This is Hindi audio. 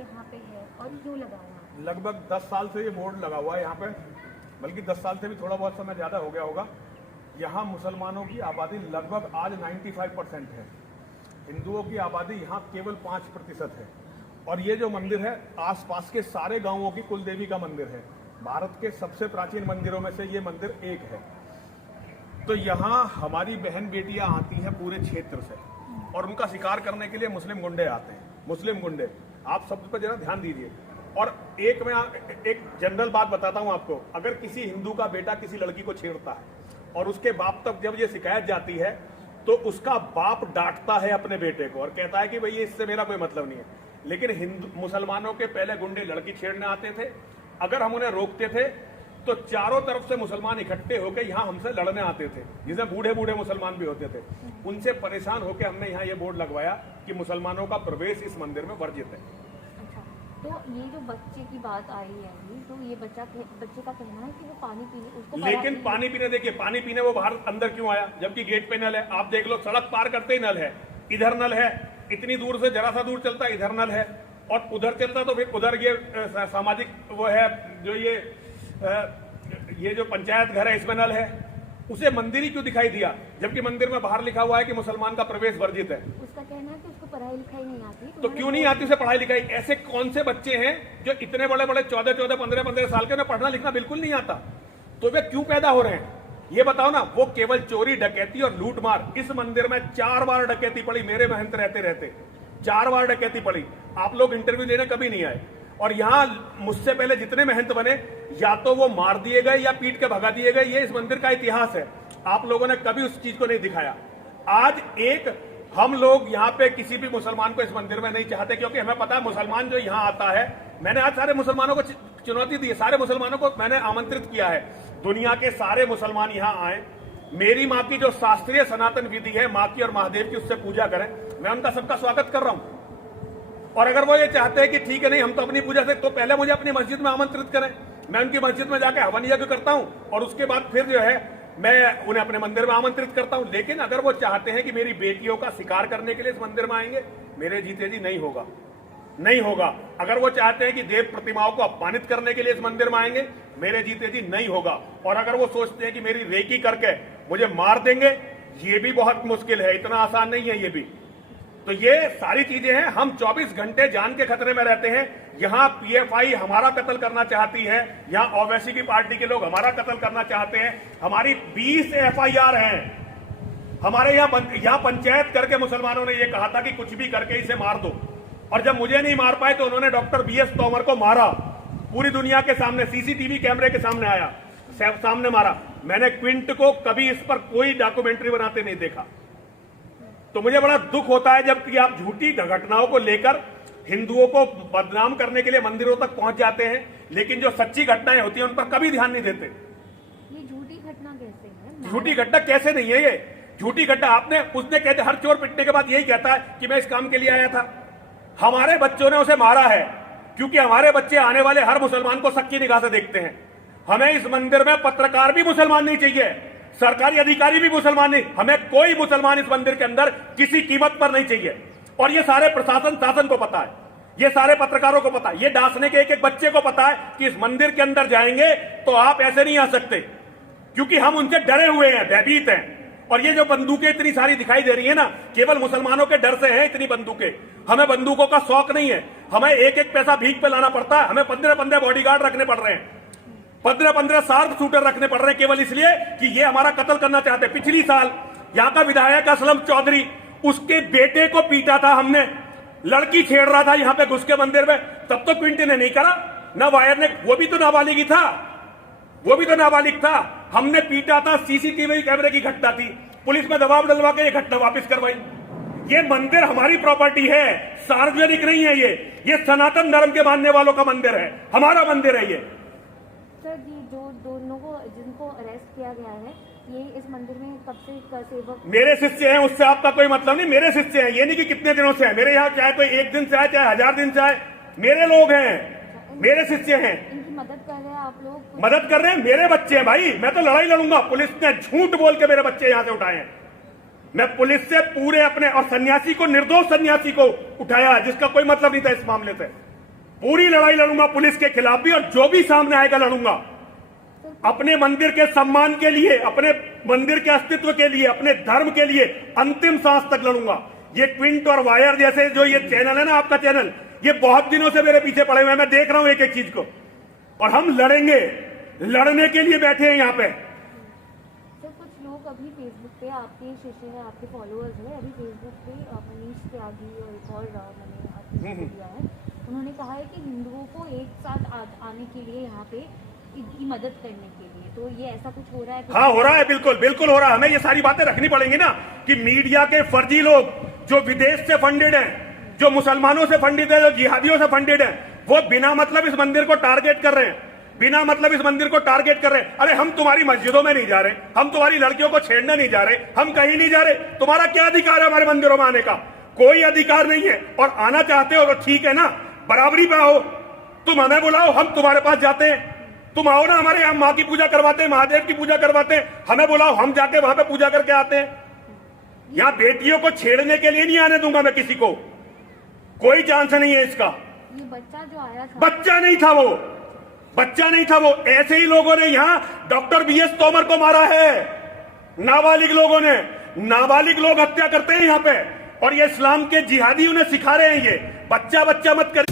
से यहाँ पे है और क्यों लगा हुआ? लगभग 10 साल से ये बोर्ड लगा हुआ है यहाँ पे, बल्कि 10 साल से भी थोड़ा बहुत समय ज़्यादा हो गया होगा। यहाँ मुसलमानों की आबादी लगभग आज 95% है, हिंदुओं की आबादी यहाँ केवल 5% है। और ये जो मंदिर है आसपास के सारे गांवों की कुल देवी का मंदिर है। भारत के सबसे प्राचीन मंदिरों में से ये मंदिर एक है। तो यहाँ हमारी बहन बेटियां आती हैं पूरे क्षेत्र से और उनका शिकार करने के लिए मुस्लिम गुंडे आते हैं। मुस्लिम गुंडे, आप सब पर जरा ध्यान दीजिए। और मैं एक जनरल बात बताता हूं आपको, अगर किसी हिंदू का बेटा किसी लड़की को छेड़ता है और उसके बाप तक जब ये शिकायत जाती है तो उसका बाप डांटता है अपने बेटे को और कहता है कि भाई इससे मेरा कोई मतलब नहीं है। लेकिन हिंदू मुसलमानों के पहले गुंडे लड़की छेड़ने आते थे, अगर हम उन्हें रोकते थे तो चारों तरफ से मुसलमान इकट्ठे होकर यहाँ हमसे लड़ने आते थे, जिसमें बूढ़े बूढ़े मुसलमान भी होते थे। उनसे परेशान होकर हमने यहाँ ये बोर्ड लगवाया कि मुसलमानों का प्रवेश इस मंदिर में वर्जित है। अच्छा, तो ये जो बच्चे की बात आई है अभी, तो ये बच्चे का कहना है कि वो पानी पीने उसको, लेकिन पानी पीने, देखिए पानी पीने वो बाहर अंदर क्यों आया जबकि गेट पे नल है? आप देख लो, सड़क पार करते ही नल है, इधर नल है, इतनी दूर से जरा सा दूर चलता इधर नल है, और उधर चलता तो फिर उधर ये सामाजिक वो है जो ये जो पंचायत घर है इसमें नल है। उसे मंदिर ही क्यों दिखाई दिया जबकि मंदिर में बाहर लिखा हुआ है कि मुसलमान का प्रवेश वर्जित है? उसका कहना है कि उसको पढ़ाई लिखाई नहीं आती। तो क्यों नहीं आती उसे पढ़ाई लिखाई? ऐसे कौन से बच्चे हैं जो इतने बड़े बड़े 14-14, 15-15 साल के, उन्हें पढ़ना लिखना बिल्कुल नहीं आता? तो वे क्यों पैदा हो रहे हैं ये बताओ ना। वो केवल चोरी डकैती और लूटमार। इस मंदिर में 4 बार डकैती पड़ी मेरे महंत रहते रहते, 4 बार डकैती पड़ी। आप लोग इंटरव्यू लेने कभी नहीं आए। और यहाँ मुझसे पहले जितने महंत बने या तो वो मार दिए गए या पीट के भगा दिए गए। ये इस मंदिर का इतिहास है, आप लोगों ने कभी उस चीज को नहीं दिखाया। आज हम लोग यहाँ पे किसी भी मुसलमान को इस मंदिर में नहीं चाहते, क्योंकि हमें पता है मुसलमान जो यहाँ आता है, मैंने आज सारे मुसलमानों को चुनौती दी है, सारे मुसलमानों को मैंने आमंत्रित किया है, दुनिया के सारे मुसलमान यहाँ आए, मेरी माँ की जो शास्त्रीय सनातन विधि है माँ की और महादेव की, उससे पूजा करें। मैं उनका सबका स्वागत कर रहा हूं। और अगर वो ये चाहते हैं कि ठीक है नहीं हम तो अपनी पूजा से, तो पहले मुझे अपनी मस्जिद में आमंत्रित करें, मैं उनकी मस्जिद में जाकर हवन यज्ञ करता हूं और उसके बाद फिर जो है मैं उन्हें अपने मंदिर में आमंत्रित करता हूं। लेकिन अगर वो चाहते हैं कि मेरी बेटियों का शिकार करने के लिए इस मंदिर में आएंगे, मेरे जीते जी नहीं होगा, नहीं होगा। अगर वो चाहते हैं कि देव प्रतिमाओं को अपमानित करने के लिए इस मंदिर में आएंगे, मेरे जीते जी नहीं होगा। और अगर वो सोचते हैं कि मेरी रेकी करके मुझे मार देंगे, ये भी बहुत मुश्किल है, इतना आसान नहीं है ये भी। तो ये सारी चीजें हैं। हम 24 घंटे जान के खतरे में रहते हैं। यहाँ पीएफआई हमारा कत्ल करना चाहती है, यहाँ ओवैसी की पार्टी के लोग हमारा कत्ल करना चाहते हैं। हमारी 20 एफआईआर हैं। हमारे यहाँ पंचायत करके मुसलमानों ने ये कहा था कि कुछ भी करके इसे मार दो, और जब मुझे नहीं मार पाए तो उन्होंने डॉक्टर बीएस तोमर को मारा, पूरी दुनिया के सामने, सीसीटीवी कैमरे के सामने आया, सामने मारा। मैंने क्विंट को कभी इस पर कोई डॉक्यूमेंट्री बनाते नहीं देखा। तो मुझे बड़ा दुख होता है जबकि आप झूठी घटनाओं को लेकर हिंदुओं को बदनाम करने के लिए मंदिरों तक पहुंच जाते हैं, लेकिन जो सच्ची घटनाएं होती हैं उन पर कभी ध्यान नहीं देते। ये झूठी घटना कैसे है? झूठी घटना कैसे नहीं है ये झूठी घटना? उसने कहते हर चोर पिटने के बाद यही कहता है कि मैं इस काम के लिए आया था। हमारे बच्चों ने उसे मारा है क्योंकि हमारे बच्चे आने वाले हर मुसलमान को सच्ची निगाह से देखते हैं। हमें इस मंदिर में पत्रकार भी मुसलमान नहीं चाहिए, सरकारी अधिकारी भी मुसलमान नहीं, हमें कोई मुसलमान इस मंदिर के अंदर किसी कीमत पर नहीं चाहिए। और ये सारे प्रशासन शासन को पता है, ये सारे पत्रकारों को पता है, ये डांसने के एक एक बच्चे को पता है कि इस मंदिर के अंदर जाएंगे तो आप ऐसे नहीं आ सकते, क्योंकि हम उनसे डरे हुए हैं, भयभीत हैं। और ये जो बंदूकें इतनी सारी दिखाई दे रही है ना, केवल मुसलमानों के डर से है इतनी बंदूकें। हमें बंदूकों का शौक नहीं है, हमें एक एक पैसा भीख पे लाना पड़ता है, हमें 15-15 बॉडीगार्ड रखने पड़ रहे हैं, 15-15 शार्प शूटर रखने पड़ रहे हैं, केवल इसलिए कि ये हमारा कत्ल करना चाहते हैं। पिछली साल यहाँ का विधायक असलम चौधरी, उसके बेटे को पीटा था हमने, लड़की छेड़ रहा था यहाँ पे घुस के मंदिर में, तब तो क्विंट ने नहीं करा, ना वायर ने, वो भी तो नाबालिग ही था, वो भी तो नाबालिग था। हमने पीटा था, सीसीटीवी कैमरे की घटना थी, पुलिस में दबाव डलवा के ये घटना वापस करवाई। ये मंदिर हमारी प्रॉपर्टी है, सार्वजनिक नहीं है ये सनातन धर्म के मानने वालों का मंदिर है, हमारा मंदिर है ये। सर जी, जो दोनों को जिनको अरेस्ट किया गया है, ये इस मंदिर में कब से सेवक? मेरे शिष्य हैं, उससे आपका कोई मतलब नहीं, मेरे शिष्य हैं। ये नहीं कि कितने दिनों से है मेरे यहाँ, चाहे कोई 1 दिन से आए चाहे 1000 दिन से आए, मेरे लोग हैं, मेरे शिष्य हैं। इनकी मदद कर रहे हैं आप लोग? मदद कर रहे हैं, मेरे बच्चे हैं भाई, मैं तो लड़ाई लड़ूंगा। पुलिस ने झूठ बोल के मेरे बच्चे यहाँ से उठाए हैं, मैं पुलिस से पूरे अपने, और सन्यासी को, निर्दोष सन्यासी को उठाया जिसका कोई मतलब नहीं था इस मामले से। पूरी लड़ाई लड़ूंगा पुलिस के खिलाफ भी, और जो भी सामने आएगा लड़ूंगा। अपने मंदिर के सम्मान के लिए, अपने मंदिर के अस्तित्व के लिए, अपने धर्म के लिए अंतिम सांस तक लड़ूंगा। ये ट्विंट और वायर जैसे जो ये चैनल है ना, आपका चैनल, ये बहुत दिनों से मेरे पीछे पड़े हुए हैं, मैं देख रहा हूं एक एक चीज को, और हम लड़ेंगे, लड़ने के लिए बैठे हैं यहाँ पे। सर कुछ लोग अभी फेसबुक पे, आपके शिष्य है, आपके फॉलोअर्स है, अभी फेसबुक पे मनीष त्यागी और एक और मैंने दिया है, उन्होंने कहा है कि हिंदुओं को एक साथ आने के लिए यहाँ पे इनकी मदद करने के लिए, तो ये ऐसा कुछ हो रहा है? हाँ हो रहा है, बिल्कुल बिल्कुल हो रहा है। हमें ये सारी बातें रखनी पड़ेंगी ना, कि मीडिया के फर्जी लोग जो विदेश से फंडेड हैं, जो मुसलमानों से फंडित है, जो जिहादियों से फंडेड है, वो बिना मतलब इस मंदिर को टारगेट कर रहे हैं, बिना मतलब इस मंदिर को टारगेट कर रहे हैं। अरे हम तुम्हारी मस्जिदों में नहीं जा रहे, हम तुम्हारी लड़कियों को छेड़ने नहीं जा रहे, हम कहीं नहीं जा रहे, तुम्हारा क्या अधिकार है हमारे मंदिरों में आने का? कोई अधिकार नहीं है। और आना चाहते हो तो ठीक है ना, बराबरी पे आओ, तुम हमें बुलाओ, हम तुम्हारे पास जाते हैं, तुम आओ ना हमारे यहाँ, माँ की पूजा करवाते हैं, महादेव की पूजा करवाते हैं, हमें बुलाओ, हम जाके वहां पे पूजा करके आते हैं। यहाँ बेटियों को छेड़ने के लिए नहीं आने दूंगा मैं किसी को, कोई चांस नहीं है इसका। ये बच्चा जो आया था, बच्चा नहीं था वो, बच्चा नहीं था वो। ऐसे ही लोगों ने यहाँ डॉक्टर BS तोमर को मारा है, नाबालिग लोगों ने, नाबालिग लोग हत्या करते हैं यहाँ पे, और ये इस्लाम के जिहादी उन्हें सिखा रहे हैं। ये बच्चा बच्चा मत कर।